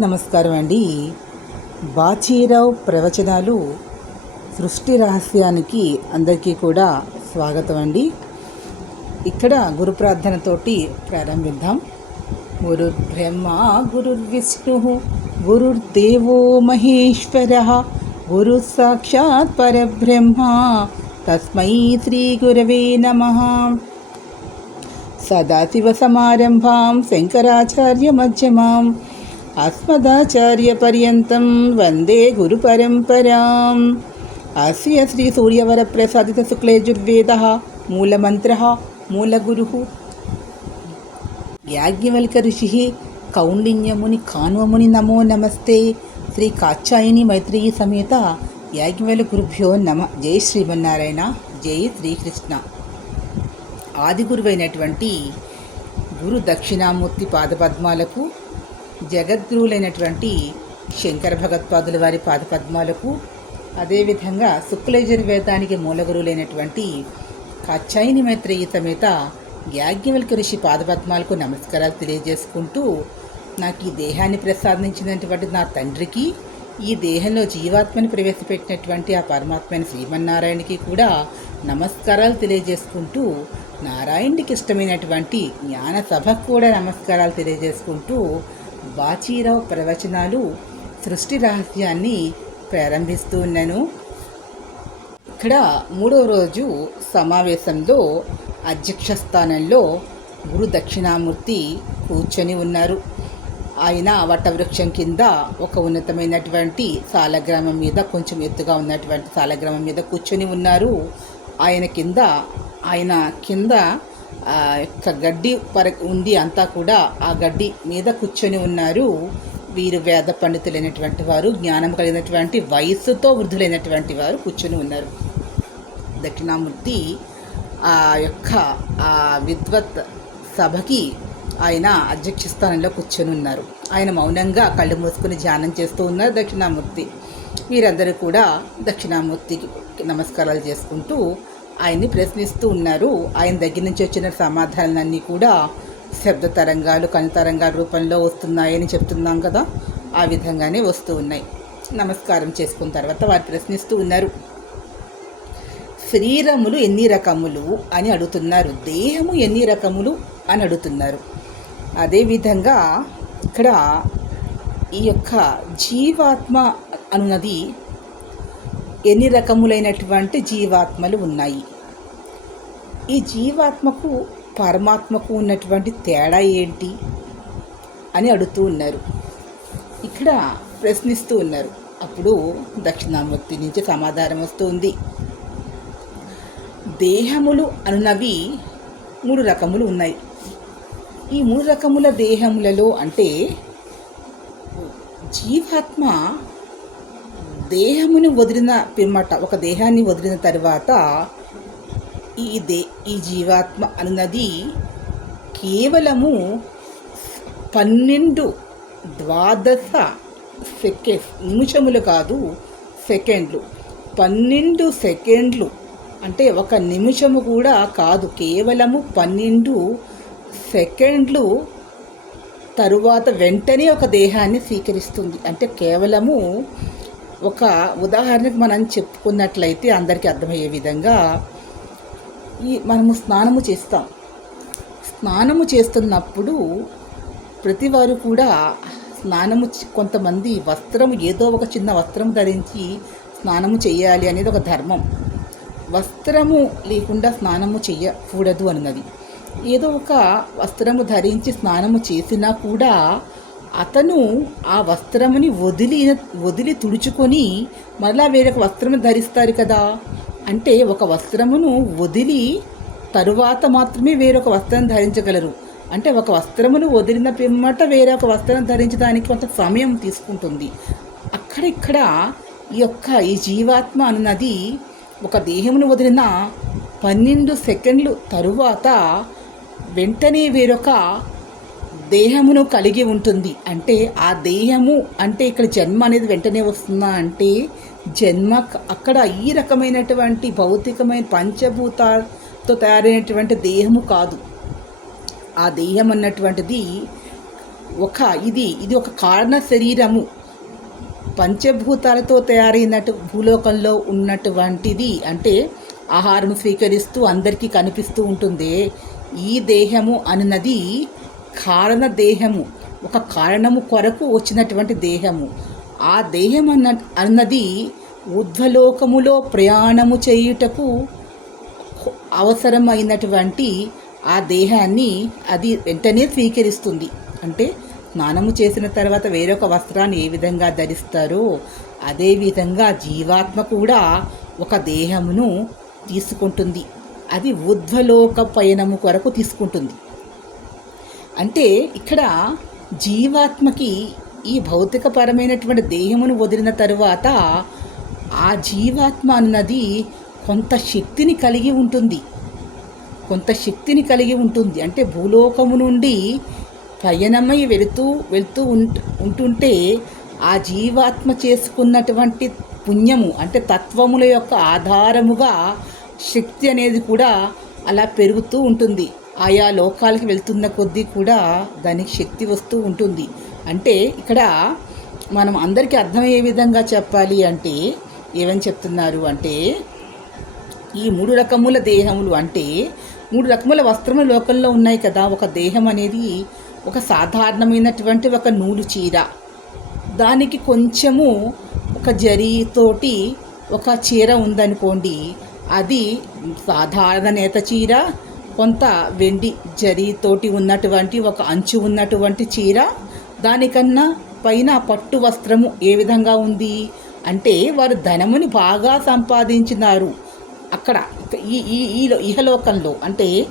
నమస్కారం అండి. బాచీరావు ప్రవచనాలు సృష్టి రహస్యానికి అందరికీ కూడా స్వాగతం అండి. ఇక్కడ గురు ప్రార్థనతోటి ప్రారంభిద్దాం. గురు బ్రహ్మ గురుర్విష్ణు గురుర్దేవో మహేశ్వర గురు సాక్షాత్ పరబ్రహ్మ తస్మై శ్రీ గురవే నమ. సదాశివసమారంభాం శంకరాచార్య మధ్యమాం వందే గురుపరంపరాం. అస్య శ్రీ సూర్యవరప్రసాదిత శుక్లయజుర్వేద మూలమంత్ర మూలగురు. యాజ్ఞవల్క ఋషి కౌండిన్యముని కాన్వముని నమో నమస్తే. శ్రీ కాచాయిని మైత్రేయి సమేత యాజ్ఞవల్క గురుభ్యో నమ. జై శ్రీమన్నారాయణ జై శ్రీకృష్ణ. ఆది గురువైనటువంటి గురు దక్షిణామూర్తి పాదపద్మాలకు జగద్గురువులైనటువంటి శంకర భగత్పాదుల వారి పాదపద్మాలకు అదేవిధంగా శుక్లయజుర్వేదానికి మూల గురువులైనటువంటి కాచాయిని మైత్రేయి సమేత యాజ్ఞవల్క ఋషి పాదపద్మాలకు నమస్కారాలు తెలియజేసుకుంటూ నాకు ఈ దేహాన్ని ప్రసాదించినటువంటి నా తండ్రికి ఈ దేహంలో జీవాత్మని ప్రవేశపెట్టినటువంటి ఆ పరమాత్మైన శ్రీమన్నారాయణకి కూడా నమస్కారాలు తెలియజేసుకుంటూ నారాయణుడికి ఇష్టమైనటువంటి జ్ఞాన సభకు కూడా నమస్కారాలు తెలియజేసుకుంటూ బాచీరావు ప్రవచనాలు సృష్టి రహస్యాన్ని ప్రారంభిస్తూ ఉన్నాను ఇక్కడ మూడో రోజు సమావేశంలో అధ్యక్ష స్థానంలో గురు దక్షిణామూర్తి కూర్చొని ఉన్నారు. ఆయన వటవృక్షం కింద ఒక ఉన్నతమైనటువంటి సాలగ్రామం మీద కొంచెం ఎత్తుగా ఉన్నటువంటి సాలగ్రామం మీద కూర్చొని ఉన్నారు. ఆయన కింద ఆయన కింద యొక్క గడ్డి పర ఉంది అంతా కూడా ఆ గడ్డి మీద కూర్చొని ఉన్నారు. వీరు వేద పండితులైనటువంటి వారు జ్ఞానం కలిగినటువంటి వయస్సుతో వృద్ధులైనటువంటి వారు కూర్చొని ఉన్నారు. దక్షిణామూర్తి ఆ యొక్క ఆ విద్వత్ సభకి ఆయన అధ్యక్ష స్థానంలో కూర్చొని ఉన్నారు. ఆయన మౌనంగా కళ్ళు మూసుకుని ధ్యానం చేస్తూ ఉన్నారు దక్షిణామూర్తి. వీరందరూ కూడా దక్షిణామూర్తికి నమస్కారాలు చేసుకుంటూ ఆయన్ని ప్రశ్నిస్తూ ఉన్నారు. ఆయన దగ్గర నుంచి వచ్చిన సమాధానాలన్నీ కూడా శబ్ద తరంగాలు కను తరంగాల రూపంలో వస్తున్నాయని చెప్తున్నాం కదా. ఆ విధంగానే వస్తూ ఉన్నాయి. నమస్కారం చేసుకున్న తర్వాత వారు ప్రశ్నిస్తూ ఉన్నారు. శరీరములు ఎన్ని రకములు? అని అడుగుతున్నారు. దేహము ఎన్ని రకములు? అని అడుగుతున్నారు. అదేవిధంగా ఇక్కడ ఈ యొక్క జీవాత్మ అన్నది ఎన్ని రకములైనటువంటి జీవాత్మలు ఉన్నాయి? ఈ జీవాత్మకు పరమాత్మకు ఉన్నటువంటి తేడా ఏంటి అని అడుగుతూ ఉన్నారు. ఇక్కడ ప్రశ్నిస్తూ ఉన్నారు. అప్పుడు దక్షిణామూర్తి నుంచి సమాధానం వస్తుంది. దేహములు అనునవి మూడు రకములు ఉన్నాయి. ఈ మూడు రకముల దేహములలో అంటే జీవాత్మ దేహమును వదిలిన పిమ్మట ఒక దేహాన్ని వదిలిన తర్వాత ఈ దే ఈ జీవాత్మ అన్నది కేవలము పన్నెండు ద్వాదశ సెకండ్ నిమిషములు కాదు సెకండ్లు. పన్నెండు సెకండ్లు అంటే ఒక నిమిషము కూడా కాదు కేవలము పన్నెండు సెకండ్లు తరువాత వెంటనే ఒక దేహాన్ని స్వీకరిస్తుంది. అంటే కేవలము ఒక ఉదాహరణకు మనం చెప్పుకున్నట్లయితే అందరికీ అర్థమయ్యే విధంగా ఈ మనము స్నానము చేస్తాం. స్నానము చేస్తున్నప్పుడు ప్రతి వారు కూడా స్నానము కొంతమంది వస్త్రము ఏదో ఒక చిన్న వస్త్రం ధరించి స్నానము చేయాలి అనేది ఒక ధర్మం. వస్త్రము లేకుండా స్నానము చేయకూడదు అన్నది. ఏదో ఒక వస్త్రము ధరించి స్నానము చేసినా కూడా అతను ఆ వస్త్రముని వదిలి వదిలి తుడుచుకొని మరలా వేరొక వస్త్రము ధరిస్తారు కదా. అంటే ఒక వస్త్రమును వదిలి తరువాత మాత్రమే వేరొక వస్త్రం ధరించగలరు. అంటే ఒక వస్త్రమును వదిలిన పిమ్మట వేరొక వస్త్రం ధరించడానికి కొంత సమయం తీసుకుంటుంది. అక్కడిక్కడ ఈ యొక్క ఈ జీవాత్మ అన్నది ఒక దేహమును వదిలిన పన్నెండు సెకండ్లు తరువాత వెంటనే వేరొక దేహమును కలిగి ఉంటుంది. అంటే ఆ దేహము అంటే ఇక్కడ జన్మ అనేది వెంటనే వస్తుందా అంటే జన్మ అక్కడ ఈ రకమైనటువంటి భౌతికమైన పంచభూతాలతో తయారైనటువంటి దేహము కాదు. ఆ దేహం అన్నటువంటిది ఒక ఇది ఇది ఒక కారణ శరీరము. పంచభూతాలతో తయారైనటు భూలోకంలో ఉన్నటువంటిది అంటే ఆహారం స్వీకరిస్తూ అందరికీ కనిపిస్తూ ఉంటుంది. ఈ దేహము అన్నది కారణ దేహము. ఒక కారణము కొరకు వచ్చినటువంటి దేహము. ఆ దేహం అన్న అన్నది ఊర్ధ్వలోకములో ప్రయాణము చేయుటకు అవసరమైనటువంటి ఆ దేహాన్ని అది వెంటనే స్వీకరిస్తుంది. అంటే స్నానము చేసిన తర్వాత వేరొక వస్త్రాన్ని ఏ విధంగా ధరిస్తారో అదేవిధంగా జీవాత్మ కూడా ఒక దేహమును తీసుకుంటుంది. అది ఊర్ధ్వలోక పయనము కొరకు తీసుకుంటుంది. అంటే ఇక్కడ జీవాత్మకి ఈ భౌతికపరమైనటువంటి దేహమును వదిలిన తరువాత ఆ జీవాత్మ అన్నది కొంత శక్తిని కలిగి ఉంటుంది. కొంత శక్తిని కలిగి ఉంటుంది. అంటే భూలోకము నుండి పయనమై వెళుతూ వెళ్తూ ఉంటుంటే ఆ జీవాత్మ చేసుకున్నటువంటి పుణ్యము అంటే తత్వముల యొక్క ఆధారముగా శక్తి అనేది కూడా అలా పెరుగుతూ ఉంటుంది. ఆయా లోకాలకి వెళ్తున్న కొద్దీ కూడా దానికి శక్తి వస్తూ ఉంటుంది. అంటే ఇక్కడ మనం అందరికీ అర్థమయ్యే విధంగా చెప్పాలి అంటే ఏమని చెప్తున్నారు అంటే ఈ మూడు రకముల దేహములు అంటే మూడు రకముల వస్త్రములు లోకంలో ఉన్నాయి కదా ఒక దేహం అనేది ఒక సాధారణమైనటువంటి ఒక నూలు చీర. దానికి కొంచెము ఒక జరీతోటి ఒక చీర ఉందనుకోండి అది సాధారణ నేత చీర కొంత వెండి జరీతోటి ఉన్నటువంటి ఒక అంచు ఉన్నటువంటి చీర దానికన్నా పైన పట్టు వస్త్రము ఏ విధంగా ఉంది? అంటే వారు ధనముని బాగా సంపాదించినారు. అక్కడ ఈ ఈ ఈ ఇహలోకంలో అంటే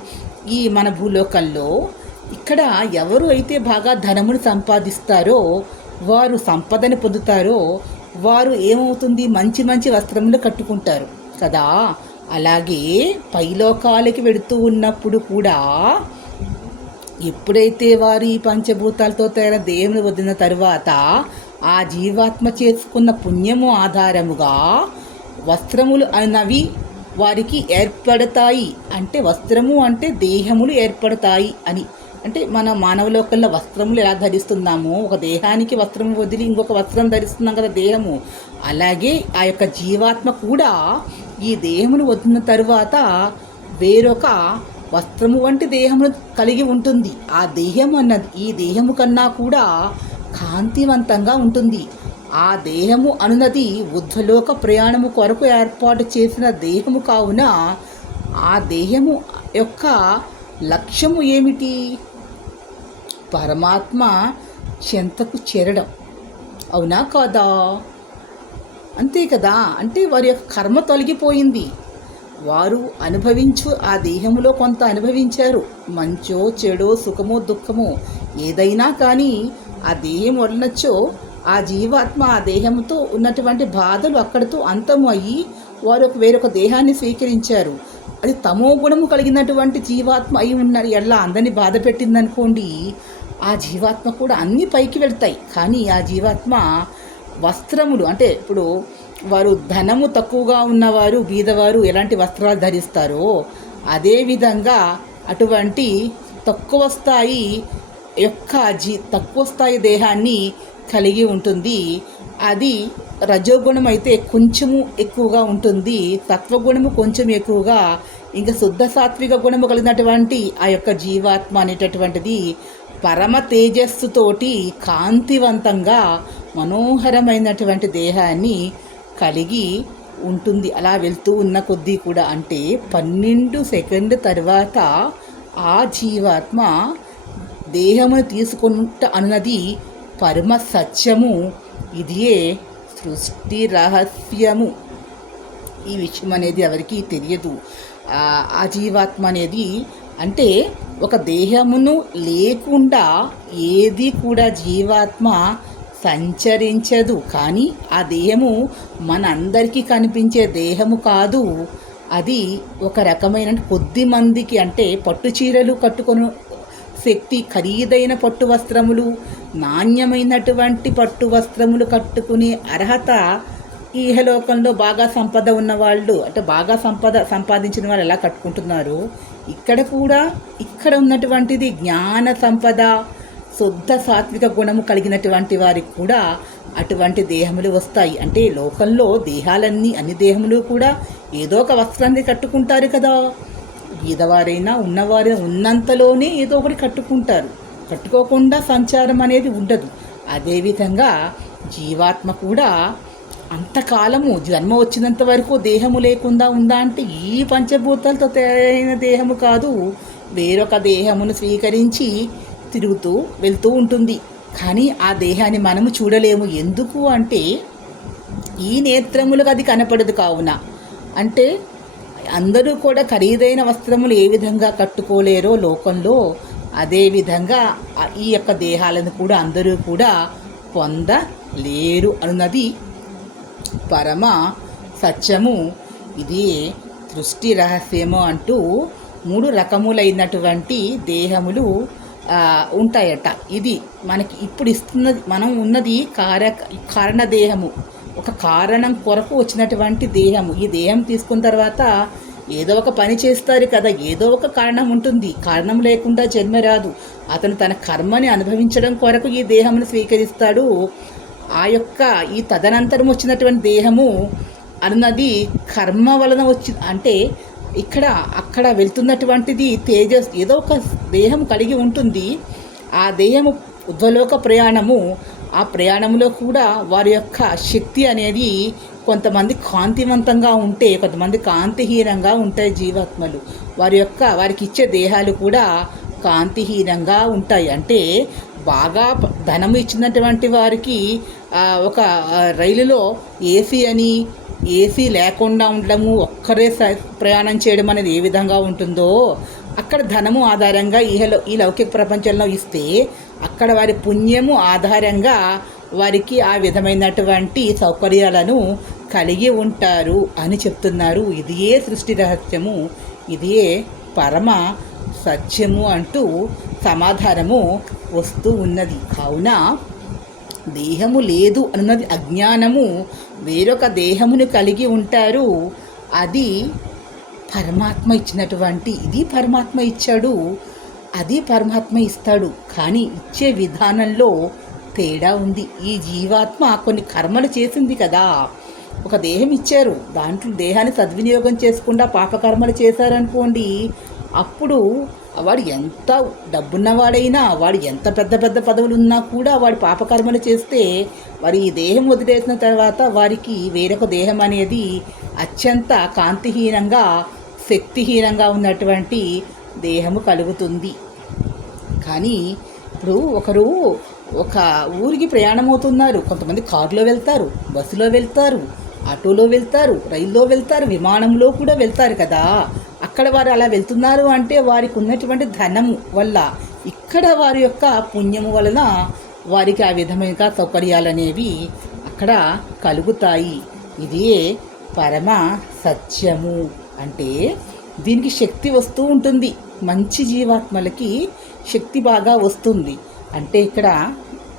ఈ మన భూలోకంలో ఇక్కడ ఎవరు అయితే బాగా ధనమును సంపాదిస్తారో వారు సంపదని పొందుతారో వారు ఏమవుతుంది? మంచి మంచి వస్త్రములు కట్టుకుంటారు. కదా? అలాగే పైలోకాలకి వెడుతూ ఉన్నప్పుడు కూడా ఎప్పుడైతే వారు ఈ పంచభూతాలతో తయారైన దేవుని వదిలిన తర్వాత ఆ జీవాత్మ చేసుకున్న పుణ్యము ఆధారముగా వస్త్రములు అన్నవి వారికి ఏర్పడతాయి. అంటే వస్త్రము అంటే దేహములు ఏర్పడతాయి అని. అంటే మన మానవలోకల్లో వస్త్రములు ఎలా ధరిస్తున్నామో ఒక దేహానికి వస్త్రం వదిలి ఇంకొక వస్త్రం ధరిస్తున్నాం కదా దేహము. అలాగే ఆ యొక్క జీవాత్మ కూడా ఈ దేహమును వదిలిన తరువాత వేరొక వస్త్రము వంటి దేహమును కలిగి ఉంటుంది. ఆ దేహం అన్నది ఈ దేహము కన్నా కూడా కాంతివంతంగా ఉంటుంది. ఆ దేహము అనున్నది ఉద్ధలోక ప్రయాణము కొరకు ఏర్పాటు చేసిన దేహము కావున ఆ దేహము యొక్క లక్ష్యము ఏమిటి? పరమాత్మ చెంతకు చేరడం. అవునా కాదా? అంతే కదా. అంటే వారి యొక్క కర్మ తొలగిపోయింది. వారు అనుభవించు ఆ దేహములో కొంత అనుభవించారు. మంచో చెడో సుఖమో దుఃఖమో ఏదైనా కానీ ఆ దేహం ఆ జీవాత్మ ఆ దేహంతో ఉన్నటువంటి బాధలు అక్కడితో అంతము అయ్యి వారు ఒక వేరొక దేహాన్ని స్వీకరించారు. అది తమో గుణము కలిగినటువంటి జీవాత్మ అయి ఉన్నారు ఎలా అందరినీ బాధ పెట్టిందనుకోండి. ఆ జీవాత్మ కూడా అన్ని పైకి వెళ్తాయి. కానీ ఆ జీవాత్మ వస్త్రములు అంటే ఇప్పుడు వారు ధనము తక్కువగా ఉన్నవారు బీదవారు ఎలాంటి వస్త్రాలు ధరిస్తారో అదేవిధంగా అటువంటి తక్కువ స్థాయి యొక్క జీ తక్కువ స్థాయి దేహాన్ని కలిగి ఉంటుంది. అది రజోగుణం అయితే కొంచెము ఎక్కువగా ఉంటుంది. సత్వగుణము కొంచెం ఎక్కువగా ఇంకా శుద్ధ సాత్విక గుణము కలిగినటువంటి ఆ యొక్క జీవాత్మ అనేటటువంటిది పరమ తేజస్సుతోటి కాంతివంతంగా మనోహరమైనటువంటి దేహాన్ని కలిగి ఉంటుంది. అలా వెళ్తూ ఉన్న కొద్దీ కూడా అంటే పన్నెండు సెకండ్ తర్వాత ఆ జీవాత్మ దేహమును తీసుకుంట అన్నది పరమ సత్యము. ఇదియే సృష్టి రహస్యము. ఈ విషయం అనేది ఎవరికి తెలియదు. ఆ జీవాత్మ అనేది అంటే ఒక దేహమును లేకుండా ఏది కూడా జీవాత్మ సంచరించదు. కానీ ఆ దేహము మనందరికీ కనిపించే దేహము కాదు. అది ఒక రకమైన కొద్ది మందికి అంటే పట్టు చీరలు కట్టుకొని శక్తి ఖరీదైన పట్టు వస్త్రములు నాణ్యమైనటువంటి పట్టు వస్త్రములు కట్టుకునే అర్హత ఈహలోకంలో బాగా సంపద ఉన్నవాళ్ళు అంటే బాగా సంపద సంపాదించిన వాళ్ళు ఎలా కట్టుకుంటున్నారు? ఇక్కడ కూడా ఇక్కడ ఉన్నటువంటిది జ్ఞాన సంపద శుద్ధ సాత్విక గుణము కలిగినటువంటి వారికి కూడా అటువంటి దేహములు వస్తాయి. అంటే లోకంలో దేహాలన్నీ అన్ని దేహములు కూడా ఏదో ఒక వస్త్రాన్ని కట్టుకుంటారు కదా. బీదవారైనా ఉన్నవారైనా ఉన్నంతలోనే ఏదో ఒకటి కట్టుకుంటారు. కట్టుకోకుండా సంచారం అనేది ఉండదు. అదేవిధంగా జీవాత్మ కూడా అంతకాలము జన్మ వచ్చినంత వరకు దేహము లేకుండా ఉందా అంటే ఈ పంచభూతాలతో తయారైన దేహము కాదు. వేరొక దేహమును స్వీకరించి తిరుగుతూ వెళ్తూ ఉంటుంది. కానీ ఆ దేహాన్ని మనము చూడలేము. ఎందుకు అంటే ఈ నేత్రములకు అది కనపడదు కావున. అంటే అందరూ కూడా ఖరీదైన వస్త్రములు ఏ విధంగా కట్టుకోలేరో లోకంలో అదేవిధంగా ఈ యొక్క దేహాలను కూడా అందరూ కూడా పొందలేరు అన్నది పరమ సత్యము. ఇది సృష్టి రహస్యము అంటూ మూడు రకములైనటువంటి దేహములు ఉంటాయట. ఇది మనకి ఇప్పుడు ఇస్తున్నది మనం ఉన్నది కార కారణ దేహము. ఒక కారణం కొరకు వచ్చినటువంటి దేహము. ఈ దేహం తీసుకున్న తర్వాత ఏదో ఒక పని చేస్తారు కదా ఏదో ఒక కారణం ఉంటుంది. కారణం లేకుండా జన్మ రాదు. అతను తన కర్మని అనుభవించడం కొరకు ఈ దేహమును స్వీకరిస్తాడు. ఆ యొక్క ఈ తదనంతరం వచ్చినటువంటి దేహము అన్నది కర్మ వలన వచ్చి అంటే ఇక్కడ అక్కడ వెళ్తున్నటువంటిది తేజస్ ఏదో ఒక దేహం కలిగి ఉంటుంది. ఆ దేహము ఉద్వలోక ప్రయాణము ఆ ప్రయాణంలో కూడా వారి యొక్క శక్తి అనేది కొంతమంది కాంతివంతంగా ఉంటే కొంతమంది కాంతిహీనంగా ఉంటాయి జీవాత్మలు. వారి యొక్క వారికి ఇచ్చే దేహాలు కూడా కాంతిహీనంగా ఉంటాయి. అంటే బాగా ధనం ఇచ్చినటువంటి వారికి ఒక రైలులో ఏసీ అని ఏసీ లేకుండా ఉండడము ఒక్కరే ప్రయాణం చేయడం అనేది ఏ విధంగా ఉంటుందో అక్కడ ధనము ఆధారంగా ఈ ఈ లౌకిక ప్రపంచంలో ఇస్తే అక్కడ వారి పుణ్యము ఆధారంగా వారికి ఆ విధమైనటువంటి సౌకర్యాలను కలిగి ఉంటారు అని చెప్తున్నారు. ఇదియే సృష్టి రహస్యము ఇదియే పరమ సత్యము అంటూ సమాధానము వస్తూ ఉన్నది. కావున దేహము లేదు అన్నది అజ్ఞానము వేరొక దేహమును కలిగి ఉంటారు. అది పరమాత్మ ఇచ్చినటువంటి ఇది పరమాత్మ ఇచ్చాడు అది పరమాత్మ ఇస్తాడు. కానీ ఇచ్చే విధానంలో తేడా ఉంది. ఈ జీవాత్మ కొన్ని కర్మలు చేసింది కదా. ఒక దేహం ఇచ్చారు. దాంట్లో దేహాన్ని సద్వినియోగం చేసుకుండా పాపకర్మలు చేశారనుకోండి అప్పుడు వాడు ఎంత డబ్బున్నవాడైనా వాడు ఎంత పెద్ద పెద్ద పదవులు ఉన్నా కూడా వాడు పాపకర్మలు చేస్తే వారి ఈ దేహం వదిలేసిన తర్వాత వారికి వేరొక దేహం అనేది అత్యంత కాంతిహీనంగా శక్తిహీనంగా ఉన్నటువంటి దేహము కలుగుతుంది. కానీ ఇప్పుడు ఒకరు ఒక ఊరికి ప్రయాణమవుతున్నారు. కొంతమంది కారులో వెళ్తారు బస్సులో వెళ్తారు ఆటోలో వెళ్తారు రైల్లో వెళ్తారు విమానంలో కూడా వెళ్తారు కదా. అక్కడ వారు అలా వెళ్తున్నారు అంటే వారికి ఉన్నటువంటి ధనము వల్ల ఇక్కడ వారి యొక్క పుణ్యము వలన వారికి ఆ విధమైన సౌకర్యాలు అనేవి అక్కడ కలుగుతాయి. ఇదే పరమ సత్యము. అంటే దీనికి శక్తి వస్తూ ఉంటుంది. మంచి జీవాత్మలకి శక్తి బాగా వస్తుంది. అంటే ఇక్కడ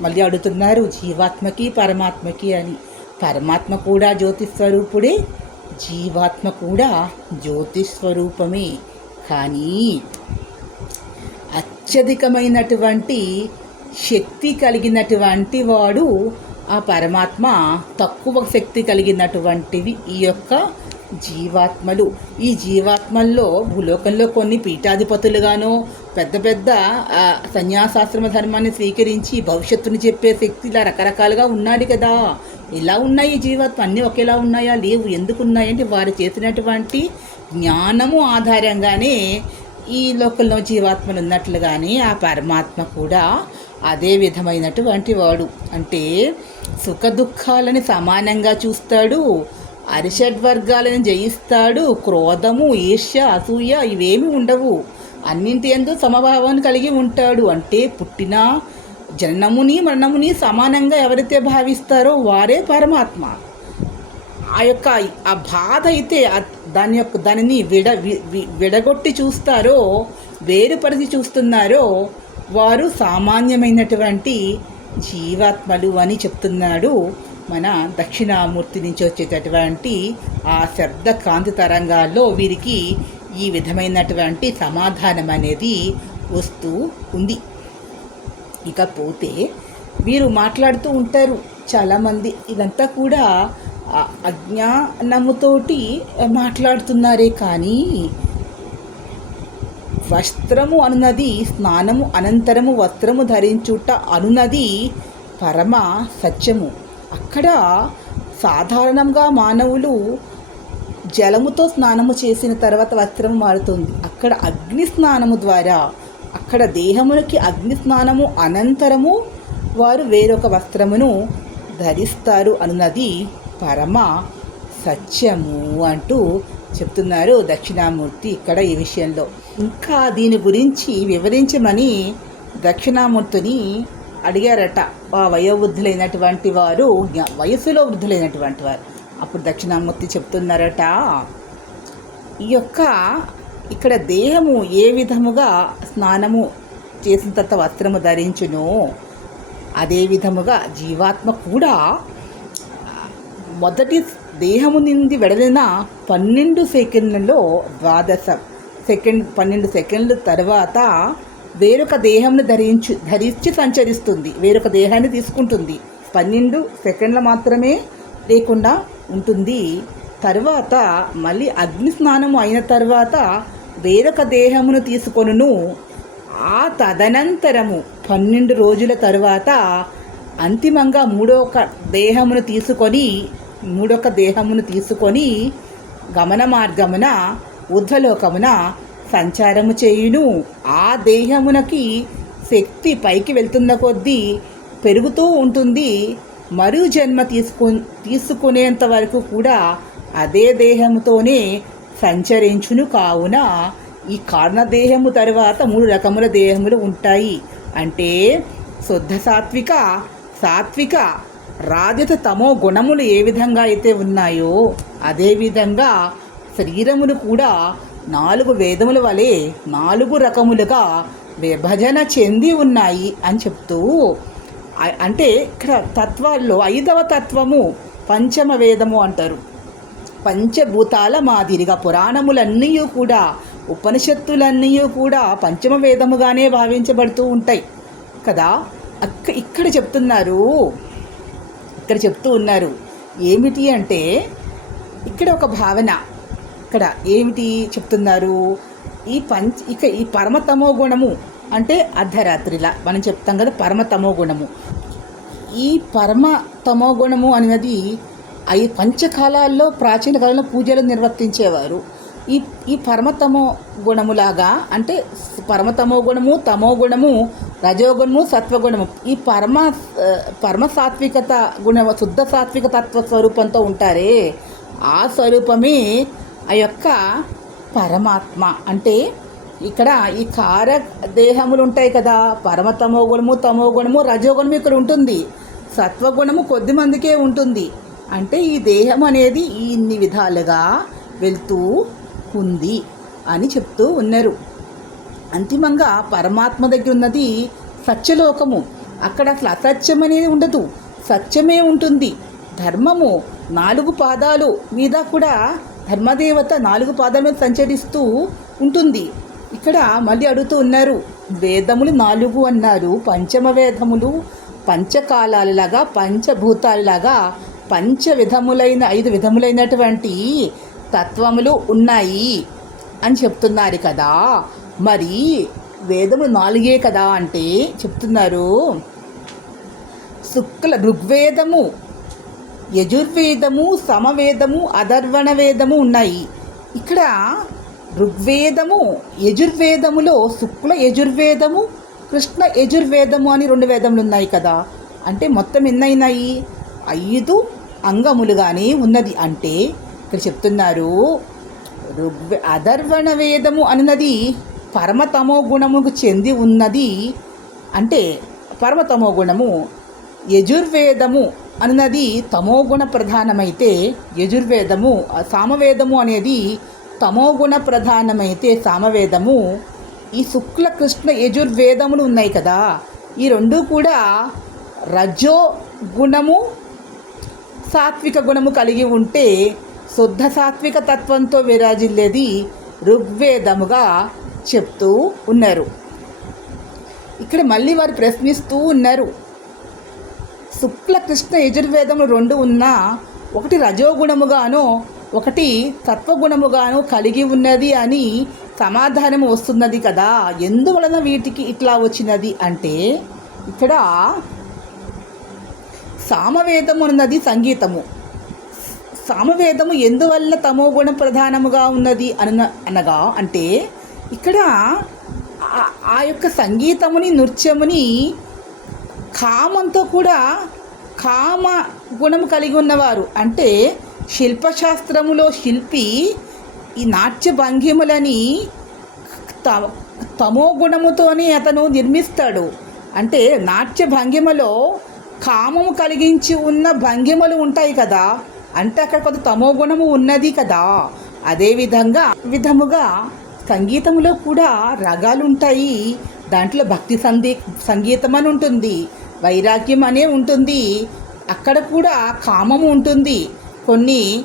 మళ్ళీ అడుగుతున్నారు జీవాత్మకి పరమాత్మకి అని. పరమాత్మ కూడా జ్యోతి స్వరూపుడే జీవాత్మ కూడా జ్యోతి స్వరూపమే కానీ అత్యధికమైనటువంటి శక్తి కలిగినటువంటి వాడు ఆ పరమాత్మ తక్కువ శక్తి కలిగినటువంటివి ఈ యొక్క జీవాత్మలు. ఈ జీవాత్మల్లో భూలోకంలో కొన్ని పీఠాధిపతులుగానో పెద్ద పెద్ద సన్యాసాశ్రమ ధర్మాన్ని స్వీకరించి భవిష్యత్తుని చెప్పే శక్తి ఇలా రకరకాలుగా ఉన్నాడు కదా. ఇలా ఉన్నాయి ఈ జీవాత్మ అన్నీ ఒకేలా ఉన్నాయా? లేవు. ఎందుకు ఉన్నాయంటే వారు చేసినటువంటి జ్ఞానము ఆధారంగానే ఈ లోకంలో జీవాత్మలు ఉన్నట్లుగానే ఆ పరమాత్మ కూడా అదే విధమైనటువంటి వాడు. అంటే సుఖ దుఃఖాలని సమానంగా చూస్తాడు. అరిషడ్ వర్గాలను జయిస్తాడు క్రోధము ఈర్ష్య అసూయ ఇవేమి ఉండవు. అన్నింటి ఎందు సమభావాన్ని కలిగి ఉంటాడు. అంటే పుట్టిన జననముని మరణముని సమానంగా ఎవరైతే భావిస్తారో వారే పరమాత్మ. ఆ యొక్క ఆ బాధ అయితే దాని యొక్క దానిని విడ వి- విడగొట్టి చూస్తారో వేరుపరిచి చూస్తున్నారో వారు సామాన్యమైనటువంటి జీవాత్మలు అని చెప్తున్నాడు. మన దక్షిణామూర్తి నుంచి వచ్చేటటువంటి ఆ శబ్ద కాంతి తరంగాల్లో వీరికి ఈ విధమైనటువంటి సమాధానం అనేది వస్తూ ఉంది. ఇకపోతే వీరు మాట్లాడుతూ ఉంటారు చాలామంది. ఇదంతా కూడా అజ్ఞానముతోటి మాట్లాడుతున్నారే కానీ వస్త్రము అనున్నది స్నానము అనంతరము వస్త్రము ధరించుట అనున్నది పరమ సత్యము. అక్కడ సాధారణంగా మానవులు జలముతో స్నానము చేసిన తర్వాత వస్త్రం మారుతుంది. అక్కడ అగ్ని స్నానము ద్వారా అక్కడ దేహములకి అగ్ని స్నానము అనంతరము వారు వేరొక వస్త్రమును ధరిస్తారు అన్నది పరమ సత్యము అంటూ చెప్తున్నారు దక్షిణామూర్తి ఇక్కడ ఈ విషయంలో. ఇంకా దీని గురించి వివరించమని దక్షిణామూర్తిని అడిగారట ఆ వయోవృద్ధులైనటువంటి వారు వయసులో వృద్ధులైనటువంటి వారు. అప్పుడు దక్షిణామూర్తి చెప్తున్నారట ఈ యొక్క ఇక్కడ దేహము ఏ విధముగా స్నానము చేసిన తర్వాత వస్త్రము ధరించును అదే విధముగా జీవాత్మ కూడా మొదటి దేహము నుండి వెడలిన పన్నెండు సెకండ్లలో ద్వాదశ సెకండ్ పన్నెండు సెకండ్ల తర్వాత వేరొక దేహంను ధరించు ధరించి సంచరిస్తుంది. వేరొక దేహాన్ని తీసుకుంటుంది. పన్నెండు సెకండ్ల మాత్రమే లేకుండా ఉంటుంది. తర్వాత మళ్ళీ అగ్ని స్నానము అయిన తర్వాత వేరొక దేహమును తీసుకొనును. ఆ తదనంతరము పన్నెండు రోజుల తర్వాత అంతిమంగా మూడొక దేహమును తీసుకొని మూడొక దేహమును తీసుకొని గమన మార్గమున ఊర్ధ్వలోకమున సంచారము చేయును. ఆ దేహమునకి శక్తి పైకి వెళ్తున్న కొద్దీ పెరుగుతూ ఉంటుంది. మరు జన్మ తీసుకు తీసుకునేంత వరకు కూడా అదే దేహముతోనే సంచరించును కావున ఈ కారణదేహము తరువాత మూడు రకముల దేహములు ఉంటాయి. అంటే శుద్ధ సాత్విక సాత్విక రాజత తమో గుణములు ఏ విధంగా అయితే ఉన్నాయో అదేవిధంగా శరీరమును కూడా నాలుగు వేదముల వలె నాలుగు రకములుగా విభజన చెంది ఉన్నాయి అని చెప్తూ అంటే ఇక్కడ తత్వాల్లో ఐదవ తత్వము పంచమ వేదము అంటారు. పంచభూతాల మాదిరిగా పురాణములన్నీ కూడా ఉపనిషత్తులన్నీ కూడా పంచమ వేదముగానే భావించబడుతూ ఉంటాయి. కదా? అక్క ఇక్కడ చెప్తున్నారు ఇక్కడ చెప్తూ ఉన్నారు. ఏమిటి అంటే ఇక్కడ ఒక భావన. ఇక్కడ ఏమిటి చెప్తున్నారు? ఈ పంచ ఇక ఈ పరమతమో గుణము అంటే అర్ధరాత్రిలా. మనం చెప్తాం కదా పరమతమో గుణము ఈ పరమ తమో గుణము అనేది ఐ పంచకాలాల్లో ప్రాచీన కాలంలో పూజలు నిర్వర్తించేవారు. ఈ ఈ పరమతమో గుణములాగా అంటే పరమతమో గుణము తమో గుణము రజోగుణము సత్వగుణము ఈ పరమ పరమ సాత్వికత గుణ శుద్ధ సాత్విక తత్వ స్వరూపంతో ఉంటారే. ఆ స్వరూపమే ఆ యొక్క పరమాత్మ. అంటే ఇక్కడ ఈ కార దేహములు ఉంటాయి కదా. పరమతమో గుణము తమో గుణము రజోగుణము ఇక్కడ ఉంటుంది. సత్వగుణము కొద్ది మందికే ఉంటుంది. అంటే ఈ దేహం అనేది ఇన్ని విధాలుగా వెళ్తూ ఉంది అని చెప్తూ ఉన్నారు. అంతిమంగా పరమాత్మ దగ్గర ఉన్నది సత్యలోకము. అక్కడ అసలు అసత్యం అనేది ఉండదు. సత్యమే ఉంటుంది. ధర్మము నాలుగు పాదాలు మీద కూడా ధర్మదేవత నాలుగు పాదాల మీద సంచరిస్తూ ఉంటుంది. ఇక్కడ మళ్ళీ అడుగుతూ ఉన్నారు వేదములు నాలుగు అన్నారు పంచమ వేదములు పంచకాలాలలాగా పంచభూతాలలాగా పంచ విధములైన ఐదు విధములైనటువంటి తత్వములు ఉన్నాయి అని చెప్తున్నారు కదా. మరి వేదములు నాలుగే కదా అంటే చెప్తున్నారు. శుక్ల ఋగ్వేదము యజుర్వేదము సమవేదము అధర్వణ వేదము ఉన్నాయి. ఇక్కడ ఋగ్వేదము యజుర్వేదములో శుక్ల యజుర్వేదము కృష్ణ యజుర్వేదము అని రెండు వేదములు ఉన్నాయి కదా. అంటే మొత్తం ఎన్నైనాయి? ఐదు అంగములుగానే ఉన్నది. అంటే ఇక్కడ చెప్తున్నారు ఋగ్వే అధర్వణ వేదము అన్నది పరమతమో గుణముకు చెంది ఉన్నది. అంటే పరమతమో గుణము యజుర్వేదము అన్నది తమోగుణ ప్రధానమైతే యజుర్వేదము. ఆ సామవేదము అనేది తమోగుణ ప్రధానమైతే సామవేదము. ఈ శుక్ల కృష్ణ యజుర్వేదములు ఉన్నాయి కదా. ఈ రెండు కూడా రజో గుణము సాత్విక గుణము కలిగి ఉంటే శుద్ధ సాత్విక తత్వంతో విరాజిల్లేది ఋగ్వేదముగా చెప్తూ ఉన్నారు. ఇక్కడ మళ్ళీ వారు ప్రశ్నిస్తూ ఉన్నారు. శుక్ల కృష్ణ యజుర్వేదములు రెండు ఉన్నా ఒకటి రజోగుణముగాను ఒకటి తత్వగుణముగాను కలిగి ఉన్నది అని సమాధానం వస్తున్నది కదా. ఎందువలన వీటికి ఇట్లా వచ్చినది అంటే ఇక్కడ సామవేదము అన్నది సంగీతము. సామవేదము ఎందువల్ల తమో గుణం ప్రధానముగా ఉన్నది అన అనగా అంటే ఇక్కడ ఆ యొక్క సంగీతముని నృత్యముని కామంతో కూడా కామ గుణం కలిగి ఉన్నవారు. అంటే శిల్పశాస్త్రములో శిల్పి ఈ నాట్య భంగిమలని త- తమో గుణముతోనే అతను నిర్మిస్తాడు. అంటే నాట్య భంగిమలో కామము కలిగించి ఉన్న భంగిమలు ఉంటాయి కదా. అంటే అక్కడ కొంత తమో గుణము ఉన్నది కదా. అదేవిధంగా విధముగా సంగీతంలో కూడా రగాలు ఉంటాయి దాంట్లో భక్తి సందీ సంగీతం అని ఉంటుంది వైరాగ్యం అనే ఉంటుంది. అక్కడ కూడా కామము ఉంటుంది. కొన్ని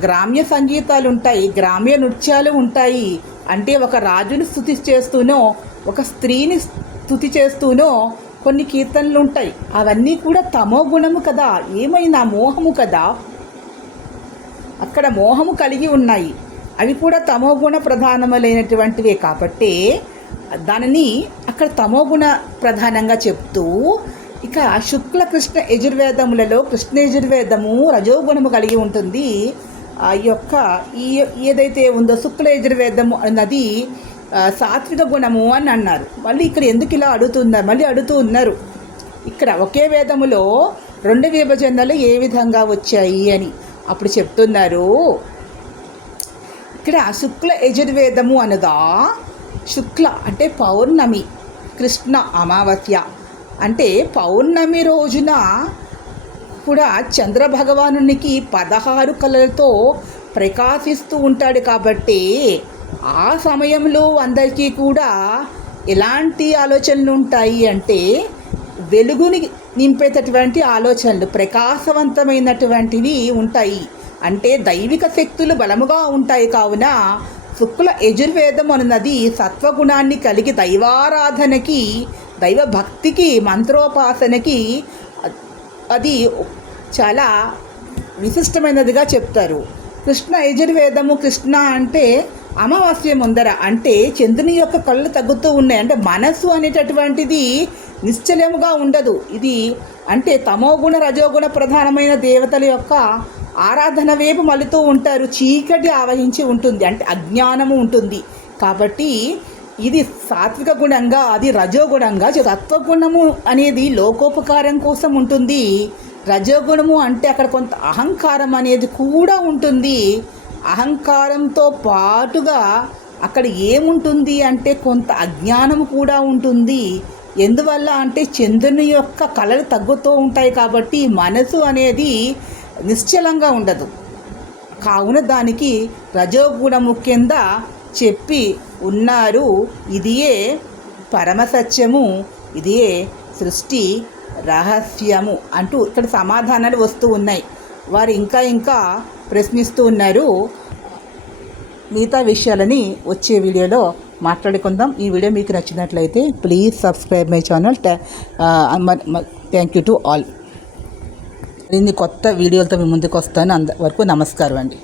గ్రామ్య సంగీతాలు ఉంటాయి గ్రామ్య నృత్యాలు ఉంటాయి. అంటే ఒక రాజుని స్థుతి చేస్తూనో ఒక స్త్రీని స్థుతి చేస్తూనో కొన్ని కీర్తనలు ఉంటాయి అవన్నీ కూడా తమో గుణము కదా. ఏమైనా మోహము కదా? అక్కడ మోహము కలిగి ఉన్నాయి. అవి కూడా తమోగుణ ప్రధానములైనటువంటివే కాబట్టి దానిని అక్కడ తమోగుణ ప్రధానంగా చెప్తూ ఇక శుక్ల కృష్ణ యజుర్వేదములలో కృష్ణ యజుర్వేదము రజోగుణము కలిగి ఉంటుంది. ఆ యొక్క ఈ ఏదైతే ఉందో శుక్ల యజుర్వేదము అన్నది సాత్విక గుణము అని అన్నారు. మళ్ళీ ఇక్కడ ఎందుకు ఇలా అడుగుతున్నారు మళ్ళీ అడుగుతూ ఉన్నారు. ఇక్కడ ఒకే వేదములో రెండు విభజనలు ఏ విధంగా వచ్చాయి అని అప్పుడు చెప్తున్నారు. ఇక్కడ శుక్ల యజుర్వేదము అనగా శుక్ల అంటే పౌర్ణమి కృష్ణ అమావాస్య. అంటే పౌర్ణమి రోజున కూడా చంద్రభగవానునికి పదహారు కళలతో ప్రకాశిస్తూ ఉంటాడు కాబట్టి ఆ సమయంలో అందరికీ కూడా ఎలాంటి ఆలోచనలు ఉంటాయి అంటే వెలుగుని నింపేటటువంటి ఆలోచనలు ప్రకాశవంతమైనటువంటివి ఉంటాయి. అంటే దైవిక శక్తులు బలముగా ఉంటాయి కావున శుక్ల యజుర్వేదం అన్నది సత్వగుణాన్ని కలిగి దైవారాధనకి దైవభక్తికి మంత్రోపాసనకి అది చాలా విశిష్టమైనదిగా చెప్తారు. కృష్ణ యజుర్వేదము కృష్ణ అంటే అమావాస్య ముందర అంటే చంద్రుని యొక్క కళ్ళు తగ్గుతూ ఉన్నాయి. అంటే మనస్సు అనేటటువంటిది నిశ్చలముగా ఉండదు. ఇది అంటే తమోగుణ రజోగుణ ప్రధానమైన దేవతల యొక్క ఆరాధన వైపు మలుతూ ఉంటారు చీకటి ఆవహించి ఉంటుంది అంటే అజ్ఞానము ఉంటుంది. కాబట్టి ఇది సాత్విక గుణంగా అది రజోగుణంగా తత్వగుణము అనేది లోకోపకారం కోసం ఉంటుంది. రజోగుణము అంటే అక్కడ కొంత అహంకారం అనేది కూడా ఉంటుంది. అహంకారంతో పాటుగా అక్కడ ఏముంటుంది అంటే కొంత అజ్ఞానం కూడా ఉంటుంది. ఎందువల్ల అంటే చంద్రుని యొక్క కళలు తగ్గుతూ ఉంటాయి కాబట్టి మనసు అనేది నిశ్చలంగా ఉండదు. కావున దానికి రజోగుణము కింద చెప్పి ఉన్నారు ఇదియే పరమసత్యము ఇదియే సృష్టి రహస్యము అంటూ ఇక్కడ సమాధానాలు వస్తూ ఉన్నాయి. వారు ఇంకా ఇంకా ప్రశ్నిస్తూ ఉన్నారు. మిగతా విషయాలని వచ్చే వీడియోలో మాట్లాడుకుందాం. ఈ వీడియో మీకు నచ్చినట్లయితే please subscribe my channel. Thank you to all. మరిన్ని కొత్త వీడియోలతో మీ ముందుకు వస్తాను అంత వరకు నమస్కారం అండి.